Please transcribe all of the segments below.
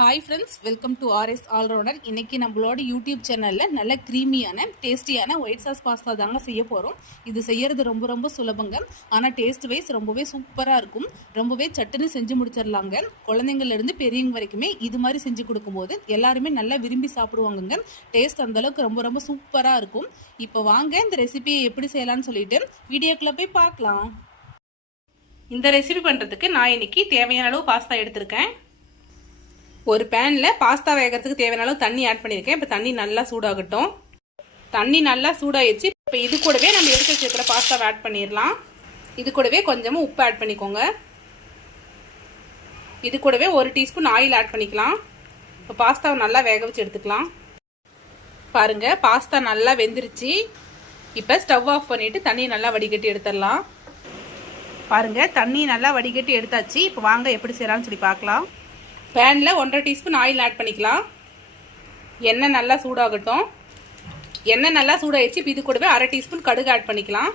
Hi friends welcome to R S allrounder இன்னைக்கு நம்மளோட YouTube சேனலில் நல்ல க்ரீமியான டேஸ்டியான ஒயிட் சாஸ் பாஸ்தா தாங்க செய்ய போகிறோம் இது செய்யறது ரொம்ப ரொம்ப சுலபங்க. ஆனால் டேஸ்ட் வைஸ் ரொம்பவே சூப்பராக இருக்கும். ரொம்பவே சட்டுன்னு செஞ்சு முடிச்சிடலாங்க குழந்தைங்கள்லேருந்து பெரியவங்க வரைக்குமே இது மாதிரி செஞ்சு கொடுக்கும்போது எல்லாருமே நல்லா விரும்பி சாப்பிடுவாங்கங்க. டேஸ்ட் அந்தளவுக்கு ரொம்ப ரொம்ப சூப்பராக இருக்கும். இப்போ வாங்க இந்த ரெசிபியை எப்படி செய்யலாம்னு சொல்லிட்டு வீடியோக்குள்ளே போய் பார்க்கலாம். இந்த ரெசிபி பண்ணுறதுக்கு நான் இன்றைக்கி தேவையான அளவு பாஸ்தா எடுத்திருக்கேன். ஒரு பேனில் பாஸ்தா வேகிறதுக்கு தேவையான அளவு தண்ணி ஆட் பண்ணியிருக்கேன். இப்போ தண்ணி நல்லா சூடாகட்டும். தண்ணி நல்லா சூடாகிடுச்சு இப்போ இது கூடவே நம்ம எடுத்து வச்சிருக்கிற பாஸ்தாவை ஆட் பண்ணிடலாம் இது கூடவே கொஞ்சமாக உப்பு ஆட் பண்ணிக்கோங்க. இது கூடவே ஒரு டீஸ்பூன் ஆயில் ஆட் பண்ணிக்கலாம். இப்போ பாஸ்தாவை நல்லா வேக வச்சு எடுத்துக்கலாம். பாருங்க பாஸ்தா நல்லா வெந்துருச்சு. இப்போ ஸ்டவ் ஆஃப் பண்ணிவிட்டு தண்ணி நல்லா வடிகட்டி எடுத்துடலாம் பாருங்கள் தண்ணி நல்லா வடிகட்டி எடுத்தாச்சு. இப்போ வாங்க எப்படி செய்கிறான்னு சொல்லி பார்க்கலாம். பேனில் ஒன்றரை டீஸ்பூன் ஆயில் ஆட் பண்ணிக்கலாம். எண்ணெய் நல்லா சூடாகட்டும். எண்ணெய் நல்லா சூடாகிடுச்சு இப்போ இது கூடவே அரை டீஸ்பூன் கடுகு ஆட் பண்ணிக்கலாம்.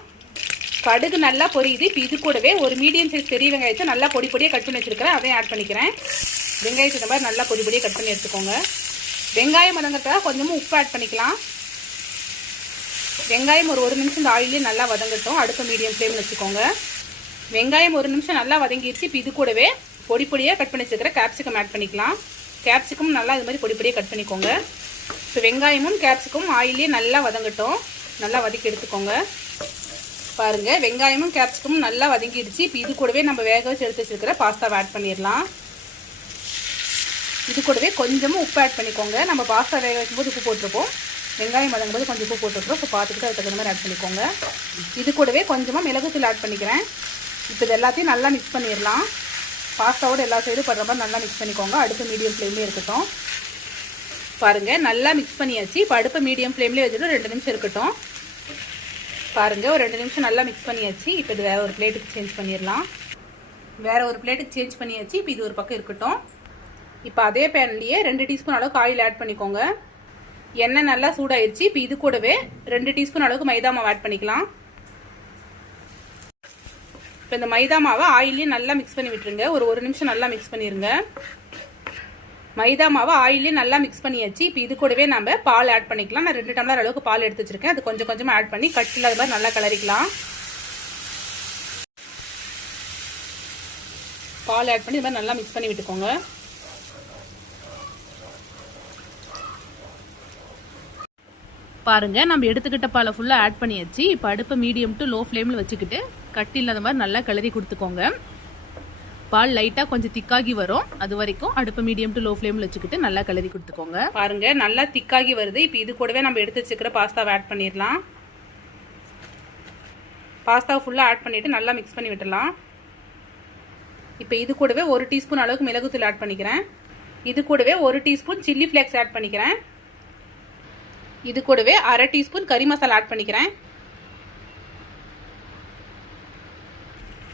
கடுகு நல்லா பொரியுது இப்போ இது கூடவே ஒரு மீடியம் சைஸ் பெரிய வெங்காயத்தை நல்லா பொடி பொடியாக கட் பண்ணி வச்சுருக்கிறேன் அதையும் ஆட் பண்ணிக்கிறேன். வெங்காயத்தை இந்த மாதிரி நல்லா பொடி பொடியாக கட் பண்ணி எடுத்துக்கோங்க. வெங்காயம் வதங்கிறதுக்காக கொஞ்சமாக உப்பு ஆட் பண்ணிக்கலாம். வெங்காயம் ஒரு ஒரு நிமிஷம் இந்த ஆயிலே நல்லா வதங்கட்டும் அடுத்த மீடியம் ஃப்ளேம் வச்சுக்கோங்க. வெங்காயம் ஒரு நிமிஷம் நல்லா வதங்கிடுச்சு இப்போ இது கூடவே பொடி பொடியாக கட் பண்ணி வச்சுருக்கிற கேப்சிகம் ஆட் பண்ணிக்கலாம். கேப்சிகம் நல்லா இது மாதிரி பொடி பொடியாக கட் பண்ணிக்கோங்க. இப்போ வெங்காயமும் கேப்சிகம் ஆயிலே நல்லா வதங்கட்டும். நல்லா வதக்கி எடுத்துக்கோங்க. பாருங்கள் வெங்காயமும் கேப்சிகமும் நல்லா வதங்கிடுச்சு. இப்போ இது கூடவே நம்ம வேக வச்சு எடுத்து வச்சுருக்கிற பாஸ்தாவை ஆட் பண்ணிடலாம். இது கூடவே கொஞ்சமாக உப்பு ஆட் பண்ணிக்கோங்க. நம்ம பாஸ்தா வேக வைக்கும்போது உப்பு போட்டிருப்போம். வெங்காயம் வதங்கும்போது கொஞ்சம் உப்பு போட்டுருக்கோம் ஸோ பார்த்துக்கிட்டு அதுக்கு தகுந்த மாதிரி ஆட் பண்ணிக்கோங்க. இது கூடவே கொஞ்சமாக மிளகுத்தூள் ஆட் பண்ணிக்கிறேன். இப்போ இது எல்லாத்தையும் நல்லா மிக்ஸ் பண்ணிடலாம். பாஸ்தாவோட எல்லா சைடும் படுற மாதிரி நல்லா மிக்ஸ் பண்ணிக்கோங்க. அடுப்பு மீடியம் ஃப்ளேம்லேயே இருக்கட்டும். பாருங்கள் நல்லா மிக்ஸ் பண்ணியாச்சு. இப்போ அடுப்பு மீடியம் ஃப்ளேம்லேயே வச்சுட்டு ரெண்டு நிமிஷம் இருக்கட்டும். பாருங்கள் ஒரு ரெண்டு நிமிஷம் நல்லா மிக்ஸ் பண்ணியாச்சு. இப்போ இது வேறு ஒரு பிளேட்டுக்கு சேஞ்ச் பண்ணிடலாம். வேறு ஒரு பிளேட்டுக்கு சேஞ்ச் பண்ணியாச்சு. இப்போ இது ஒரு பக்கம் இருக்கட்டும். இப்போ அதே பேன்லேயே ரெண்டு டீஸ்பூன் அளவுக்கு ஆயில் ஆட் பண்ணிக்கோங்க. எண்ணெய் நல்லா சூடாயிருச்சு. இப்போ இது கூடவே ரெண்டு டீஸ்பூன் அளவுக்கு மைதா மாவு ஆட் பண்ணிக்கலாம். இப்போ இந்த மைதா மாவை ஆயிலையும் நல்லா மிக்ஸ் பண்ணி விட்டுருங்க. ஒரு ஒரு நிமிஷம் நல்லா மிக்ஸ் பண்ணிடுங்க மைதா மாவை ஆயிலையும் நல்லா மிக்ஸ் பண்ணியாச்சு. இப்போ இது கூடவே நம்ம பால் ஆட் பண்ணிக்கலாம். நான் ரெண்டு டம்ளர் அளவுக்கு பால் எடுத்து வச்சிருக்கேன். அது கொஞ்சம் கொஞ்சமாக ஆட் பண்ணி கட்டில் இல்லாத மாதிரி நல்லா கலரிக்கலாம் பால் ஆட் பண்ணி இது மாதிரி நல்லா மிக்ஸ் பண்ணி விட்டுக்கோங்க. பாருங்கள் நம்ம எடுத்துக்கிட்ட பாலை ஃபுல்லாக ஆட் பண்ணியாச்சு. இப்போ அடுப்பை மீடியம் டு லோ ஃப்ளேமில் வச்சுக்கிட்டு கட்டி இல்லாத மாதிரி நல்லா கிளறி கொடுத்துக்கோங்க. பால் லைட்டாக கொஞ்சம் திக்காகி வரும். அது வரைக்கும் அடுப்பு மீடியம் டு லோ ஃப்ளேமில் வச்சுக்கிட்டு நல்லா கிளறி கொடுத்துக்கோங்க. பாருங்க நல்லா திக்காகி வருது. இப்போ இது கூடவே நம்ம எடுத்து வச்சுக்கிற பாஸ்தாவை ஆட் பண்ணிடலாம். பாஸ்தாவை ஃபுல்லாக ஆட் பண்ணிவிட்டு நல்லா மிக்ஸ் பண்ணி விட்டுடலாம். இப்போ இது கூடவே ஒரு டீஸ்பூன் அளவுக்கு மிளகுத்தூள் ஆட் பண்ணிக்கிறேன். இது கூடவே ஒரு டீஸ்பூன் சில்லி ஃப்ளேக்ஸ் ஆட் பண்ணிக்கிறேன். இது கூடவே அரை டீஸ்பூன் கறி மசாலா ஆட் பண்ணிக்கிறேன்.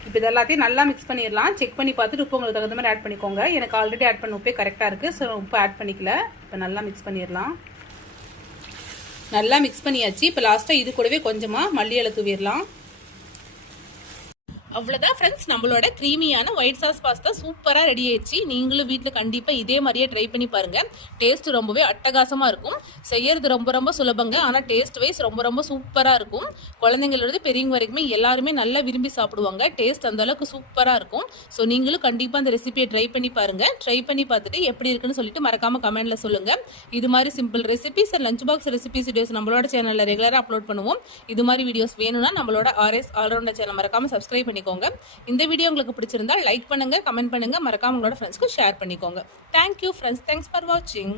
இப்போ இது எல்லாத்தையும் நல்லா மிக்ஸ் பண்ணிடலாம். செக் பண்ணி பார்த்துட்டு உப்பு உங்களுக்கு தகுந்த மாதிரி ஆட் பண்ணிக்கோங்க. எனக்கு ஆல்ரெடி ஆட் பண்ண உப்பே கரெக்டாக இருக்குது ஸோ உப்பு ஆட் பண்ணிக்கல. இப்போ நல்லா மிக்ஸ் பண்ணிடலாம். நல்லா மிக்ஸ் பண்ணியாச்சு. இப்போ லாஸ்ட்டாக இது கூடவே கொஞ்சமாக மல்லி இலை தூவிடலாம். அவ்வளோதான் ஃப்ரெண்ட்ஸ் நம்மளோட க்ரீமியான ஒயிட் சாஸ் பாஸ்தா சூப்பராக ரெடி ஆயிடுச்சு. நீங்களும் வீட்டில் கண்டிப்பாக இதே மாதிரியே ட்ரை பண்ணி பாருங்கள் டேஸ்ட் ரொம்பவே அட்டகாசமாக இருக்கும். செய்யறது ரொம்ப ரொம்ப சுலபங்க. ஆனால் டேஸ்ட் வைஸ் ரொம்ப ரொம்ப சூப்பராக இருக்கும். குழந்தைங்களோட பெரியவங்க வரைக்குமே எல்லாருமே நல்லா விரும்பி சாப்பிடுவாங்க. டேஸ்ட் அந்த அளவுக்கு சூப்பராக இருக்கும். ஸோ நீங்களும் கண்டிப்பாக அந்த ரெசிபியை ட்ரை பண்ணி பாருங்கள் ட்ரை பண்ணி பார்த்துட்டு எப்படி இருக்குன்னு சொல்லிட்டு மறக்காமல் கமெண்ட்டில் சொல்லுங்கள் இது மாதிரி simple recipes and lunch box recipes videos நம்மளோட சேனலில் ரெகுலராக அப்லோட் பண்ணுவோம். இது மாதிரி வீடியோஸ் வேணும்னா நம்மளோட ஆர்எஸ் ஆல்ரவுண்டர் சேனல் மறக்காமல் சப்ஸ்கிரைப் பண்ணி பண்ணிக்கோங்க. இந்த வீடியோ உங்களுக்கு பிடிச்சிருந்தா லைக் பண்ணுங்க கமெண்ட் பண்ணுங்க. மறக்காம உங்களோட ஃப்ரெண்ட்ஸ்க்கு ஷேர் பண்ணிக்கோங்க. தேங்க்யூ ஃப்ரெண்ட்ஸ் தேங்க்ஸ் ஃபார் வாட்சிங்